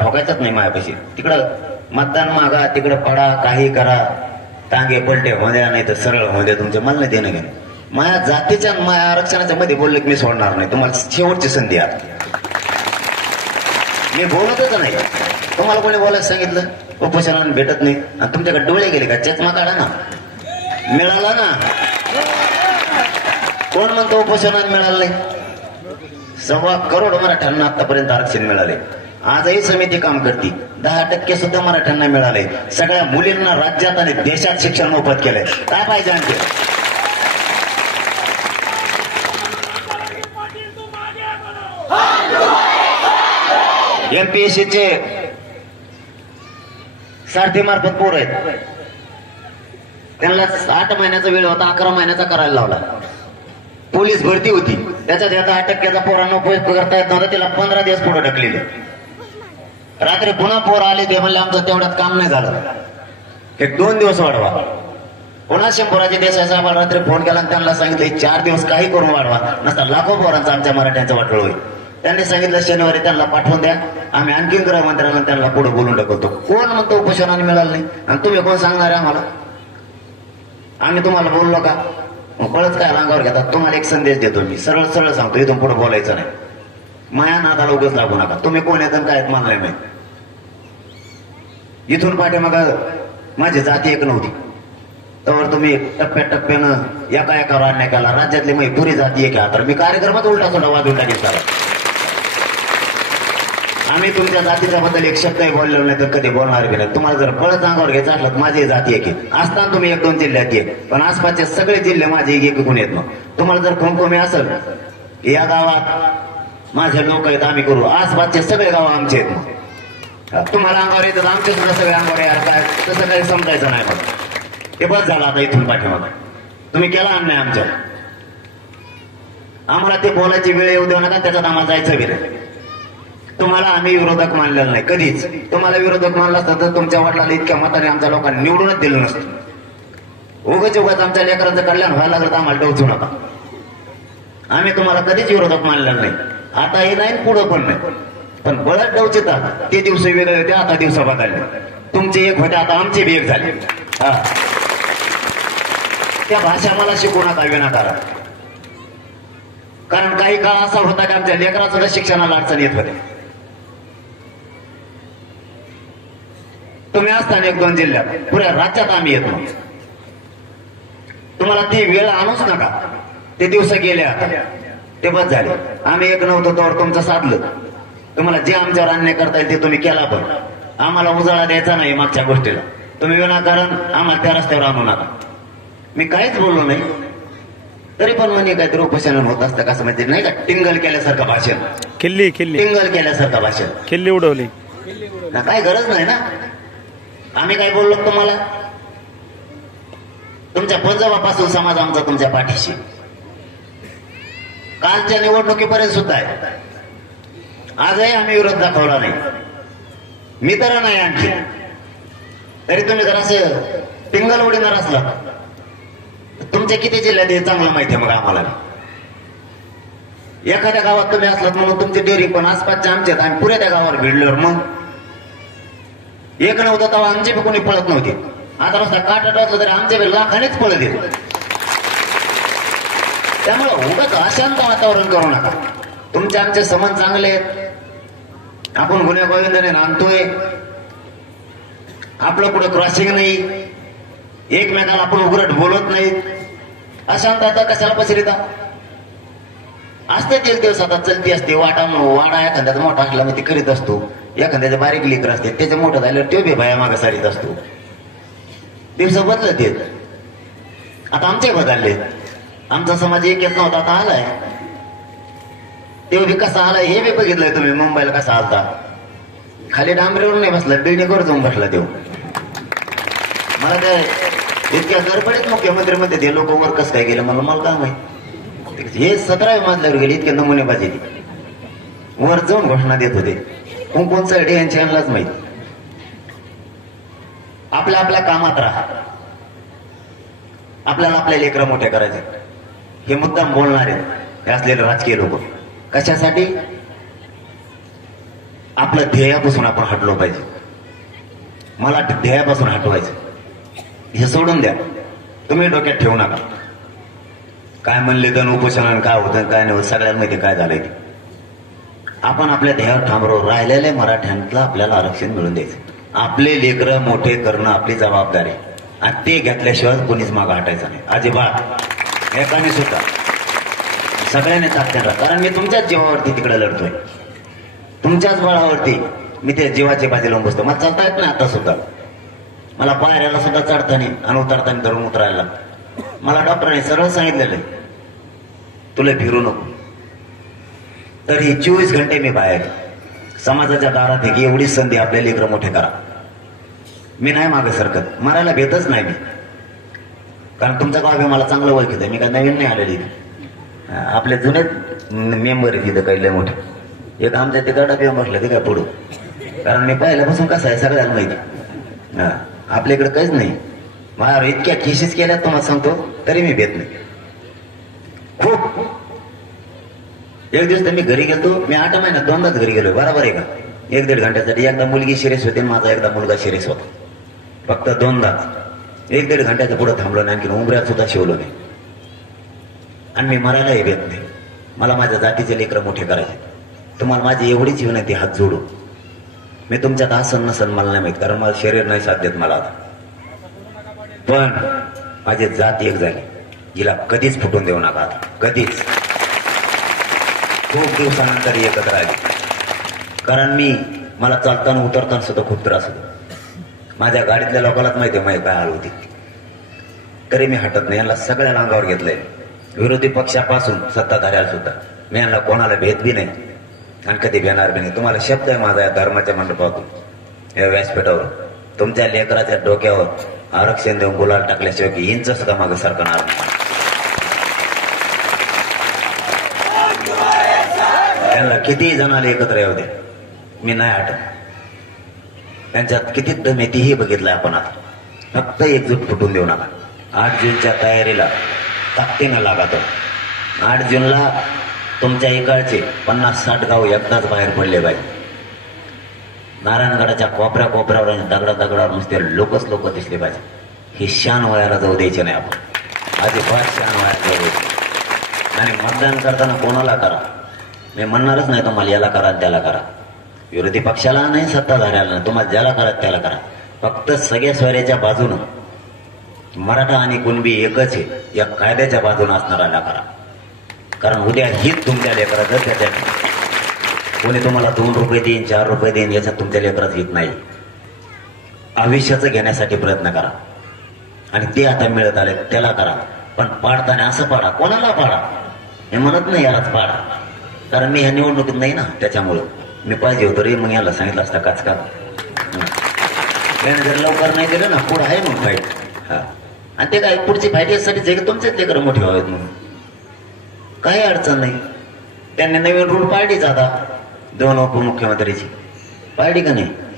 ठोकायचंच नाही मायापाशी तिकडं मतदान मागा तिकडं पडा काही करा टांगे पलटे होद्या नाही तर सरळ होद्या तुमच्या मला नाही देणं घेणं माया जातीच्या माया आरक्षणाच्या मध्ये बोलले की मी सोडणार नाही तुम्हाला शेवटची संधी आहे मी बोलतच नाही तुम्हाला कोणी बोलायला सांगितलं उपोषणाने भेटत नाही आणि तुमच्याकडे डोळे गेले का चेचमा काढा ना मिळाला ना कोण म्हणतो उपोषणाने मिळालं नाही सव्वा करोड मराठ्यांना आतापर्यंत आरक्षण मिळाले आजही समिती काम करते दहा टक्के सुद्धा मराठ्यांना मिळाले सगळ्या मुलींना राज्यात आणि देशात शिक्षण मोफत केलंय काय पाहिजे आणखी एमपीएससीचे सारथी मार्फत पोर आहेत त्यांना आठ महिन्याचा वेळ होता अकरा महिन्याचा करायला लावला पोलीस भरती होती त्याच्यात दहा आठ टक्क्याचा पोरांना उपयोग करता येत नव्हता तिला पंधरा दिवस पुढे ढकलेले रात्री पुन्हा पोर आले ते म्हणले आमचं तेवढ्यात काम नाही झालं एक दोन दिवस वाढवा पुन्हा शंभराचे देसाई साहेबांना रात्री फोन केला आणि त्यांना सांगितलं चार दिवस काही करून वाढवा नसता लाखो पोरांचा आमच्या मराठ्यांचं वाटळ होईल त्यांनी सांगितलं शनिवारी त्यांना पाठवून द्या आम्ही आणखी गृहमंत्र्यांना त्यांना पुढे बोलून टाकतो कोण म्हणतो उपोषणाने मिळालं नाही आणि तुम्ही कोण सांगणार आम्हाला आम्ही तुम्हाला बोललो का कळत काय रांगावर घेतात तुम्हाला एक संदेश देतो मी सरळ सरळ सांगतो इथून पुढे बोलायचं नाही माया नादाला उगच लागू नका तुम्ही कोण येतात काय म्हणलं नाही इथून मग माझी जाती एक नव्हती तर तुम्ही टप्प्या टप्प्यानं एका एकावर अन्याय केला राज्यातली मग पुरी जाती एक तर मी कार्यक्रमात उलटा सोडा वाद उलटा घेतला आम्ही तुमच्या जातीच्या बद्दल एक शब्दही बोललो नाही तर कधी बोलणार बी नाही तुम्हाला जर फळ अंगावर घ्यायचं असलं तर माझी जाती एक असताना तुम्ही एक दोन जिल्ह्यात येत पण आसपासचे सगळे जिल्हे माझे एक एकूण येत मग तुम्हाला जर कोमकोमी असेल या गावात माझे लोक आहेत आम्ही करू आसपासचे सगळे गाव आमचे आहेत मग तुम्हाला अंगावर येतात आमच्या सुद्धा सगळे अंगावर काय तसं काही समजायचं नाही बघ हे बस झालं आता इथून पाठीमाग तुम्ही केला अन्याय आमच्या आम्हाला ते बोलायची वेळ येऊ देऊ नका त्याच्यात आम्हाला जायचं गेलं तुम्हाला आम्ही विरोधक मानलेलं नाही कधीच तुम्हाला विरोधक मानला असता तर तुमच्या वाटला इतक्या मताने आमच्या लोकांनी निवडूनच दिलं नसतं उगच उगाच आमच्या लेकरांचं कल्याण व्हायला लागलं तर आम्हाला डोचू नका आम्ही तुम्हाला कधीच विरोधक मानलेलं नाही आताही नाही पुढं पण नाही पण वळण डवचिता ते दिवस वेगळे होते आता दिवसा बदलले तुमचे एक होते आता आमचे बी एक झाले त्या भाषा मला शिकवण्यात विनात आला कारण काही काळ असा होता की आमच्या सुद्धा शिक्षणाला अडचण येत होते तुम्ही असताना एक दोन जिल्ह्यात पुऱ्या राज्यात आम्ही येतो तुम्हाला ती वेळ आणूच नका ते दिवस गेले आता ते बस झाले आम्ही एक नव्हतो तोवर तुमचं साधलं तुम्हाला जे आमच्यावर अन्याय करता येईल ते तुम्ही केला पण आम्हाला उजाळा द्यायचा नाही मागच्या गोष्टीला तुम्ही विनाकारण आम्हाला त्या रस्त्यावर आणू नका मी काहीच बोललो नाही तरी पण म्हणे काही होत असतं कसं माहिती नाही का टिंगल केल्यासारखं भाषण किल्ली किल्ली टिंगल केल्यासारखं भाषण किल्ली उडवली ना काय गरज नाही ना आम्ही काय बोललो तुम्हाला तुमच्या पंजाबापासून समाज आमचा तुमच्या पाठीशी कालच्या निवडणुकीपर्यंत सुद्धा आहे आजही आम्ही विरोध दाखवला नाही मी तर नाही आणखी तरी तुम्ही जरासे असं पिंगल उडीणार असला तुमच्या किती जिल्ह्यात हे चांगलं माहिती आहे मग आम्हाला एखाद्या गावात तुम्ही असलात म्हणून तुमची डेअरी पण आसपासच्या आमच्यात आम्ही पुऱ्या त्या गावावर भिडल्यावर मग एक नव्हतं तेव्हा आमची बी कोणी पळत नव्हते आता रस्ता काटा असलं तरी आमचे बी लाखानेच पळत येत त्यामुळे उगाच अशांत वातावरण करू नका तुमचे आमचे समन चांगले आहेत आपण गुन्ह्या गोविंदाने नांदतोय आपलं कुठं क्रॉसिंग नाही एकमेकाला आपण उघडट बोलत नाहीत अशांत आता कशाला पसरिता असते तेल दिवस आता चलती असते वाटा वाडा एखाद्याचा मोठा असला मी ते करीत असतो एखाद्याचे बारीक लेकर असते त्याचं मोठं झालं तो बी भाया मागे सारीत असतो दिवस बदलत येत आता आमचे बदलले आमचा समाज एक येत नव्हता आता आलाय तेव्हा बी कसा आला हे बी बघितलंय तुम्ही मुंबईला कसा आलता खाली डांबरीवर नाही बसला बिल्डिंगवर जाऊन बसला देव मला ते इतक्या गडबडीत मुख्यमंत्री मध्ये ते लोक वर कस काय गेलं मला मला काय माहिती हे सतराव्या मजल्यावर गेले इतके नमुने पाहिजे वर जाऊन घोषणा देत होते कोण डे यांच्या यांनाच माहिती आपल्या आपल्या कामात राहा आपल्याला आपल्या लेकरं मोठे करायचे हे मुद्दाम बोलणारे हे असलेले राजकीय लोक कशासाठी आपलं ध्येयापासून आपण हटलो पाहिजे मला ध्येयापासून हटवायचं हे सोडून द्या तुम्ही डोक्यात ठेवू नका काय म्हणले धन उपोषण काय होतं काय नाही सगळ्यांमध्ये काय झालंय ते आपण आपल्या ध्येयावर थांबरो राहिलेल्या मराठ्यांतलं आपल्याला आरक्षण मिळून द्यायचं आपले लेकर मोठे करणं आपली जबाबदारी आणि ते घेतल्याशिवाय कोणीच मागं हटायचं नाही अजिबात एकाने सुद्धा सगळ्यांनी साथ देणार कारण मी तुमच्याच जीवावरती तिकडे लढतोय तुमच्याच बळावरती मी ते जीवाची बाजी लावून बसतो मला चालता येत नाही आता सुद्धा मला पायऱ्याला सुद्धा चढताना आणि उतरताना धरून उतरायला मला डॉक्टरांनी सरळ सांगितलेलं आहे तुला फिरू नको तर ही चोवीस घंटे मी बाहेर समाजाच्या दारात एक एवढीच एवढी संधी आपल्याला लेकरं मोठे करा मी नाही मागे सरकत मारायला भेटच नाही मी कारण तुमचं गाव मला चांगलं ओळखत आहे मी काय नवीन नाही आलेली आपले जुने मेंबर आहे तिथं काही लय मोठे एक आमच्या ते गडा मेंबरला ते का पुढं कारण मी पाहिल्यापासून कसं आहे सगळ्यांना माहिती हा आपल्याकडे काहीच नाही महाराज इतक्या केसेस केल्या तुम्हाला सांगतो तरी मी भेट नाही खूप एक दिवस तर मी घरी गेलो मी आठ महिन्यात दोनदाच घरी गेलो बरोबर आहे का एक दीड घंट्यासाठी एकदा मुलगी शिरेस होती माझा एकदा मुलगा शिरेस होता फक्त दोनदा एक दीड घंट्याच्या पुढे थांबलो नाही आणखी उमऱ्यात सुद्धा शिवलो नाही आणि मी मरायलाही भेट नाही मला माझ्या जातीचे लेकरं मोठे करायचे तुम्हाला माझी एवढीच विनंती हात जोडू मी तुमच्यात आसन नसन मला नाही माहीत कारण मला शरीर नाही साध्यत मला आता पण माझी जात एक झाली जिला कधीच फुटून देऊ नका आता कधीच खूप दिवसानंतर एकत्र आले कारण मी मला चालताना उतरताना सुद्धा खूप त्रास होतो माझ्या गाडीतल्या लोकांनाच माहिती आहे माझी काय हाल होती तरी मी हटत नाही यांना सगळ्या अंगावर घेतलंय विरोधी पक्षापासून सत्ताधाऱ्याला सुद्धा मी यांना कोणाला भेद बी नाही आणि कधी भेणार बी नाही तुम्हाला शब्द आहे माझा या धर्माच्या मंडपातून या व्यासपीठावर तुमच्या लेकराच्या डोक्यावर आरक्षण देऊन गुलाल टाकल्याशिवाय की इंच सुद्धा माझं सरकणार त्यांना किती जणाला एकत्र येऊ दे मी नाही आठवत त्यांच्यात किती दम बघितलंय आपण आता फक्त एकजूट फुटून देऊ नका आठ जूनच्या तयारीला ताकदीनं लागतो आठ जूनला तुमच्या इकडचे पन्नास साठ गाव एकदाच बाहेर पडले पाहिजे नारायणगडाच्या कोपऱ्या कोपऱ्यावर आणि दगडा दगडावर नुसते लोकच लोक दिसले पाहिजे हे शान व्हायला जाऊ द्यायचे नाही आपण फार शान व्हायला जाऊ द्यायची आणि मतदान करताना कोणाला करा मी म्हणणारच नाही तुम्हाला याला करा त्याला करा विरोधी पक्षाला नाही सत्ताधाऱ्याला नाही तुम्हाला ज्याला करा त्याला करा फक्त सगळ्या स्वऱ्याच्या बाजूनं मराठा आणि कुणबी एकच आहे या कायद्याच्या बाजूने असणारा नकारा कारण उद्या हीच तुमच्या लेकराचं त्याच्या कोणी तुम्हाला दोन रुपये देईन चार रुपये देईन याच्यात तुमच्या लेकरात हित नाही आयुष्याचं घेण्यासाठी प्रयत्न करा आणि ते आता मिळत आले त्याला करा पण पाडताना असं पाडा कोणाला पाडा हे म्हणत नाही यालाच पाडा कारण मी ह्या निवडणुकीत नाही ना त्याच्यामुळं मी पाहिजे होतो रे मग याला सांगितलं असता काच का लवकर नाही दिलं ना पुढं आहे मग काही हा आणि ते काय पुढचे फायदे यासाठी जे ते कर मोठे व्हावेत म्हणून काही अडचण नाही त्यांनी नवीन रूल पाळली जाता दोन उपमुख्यमंत्र्यांची पाळली का नाही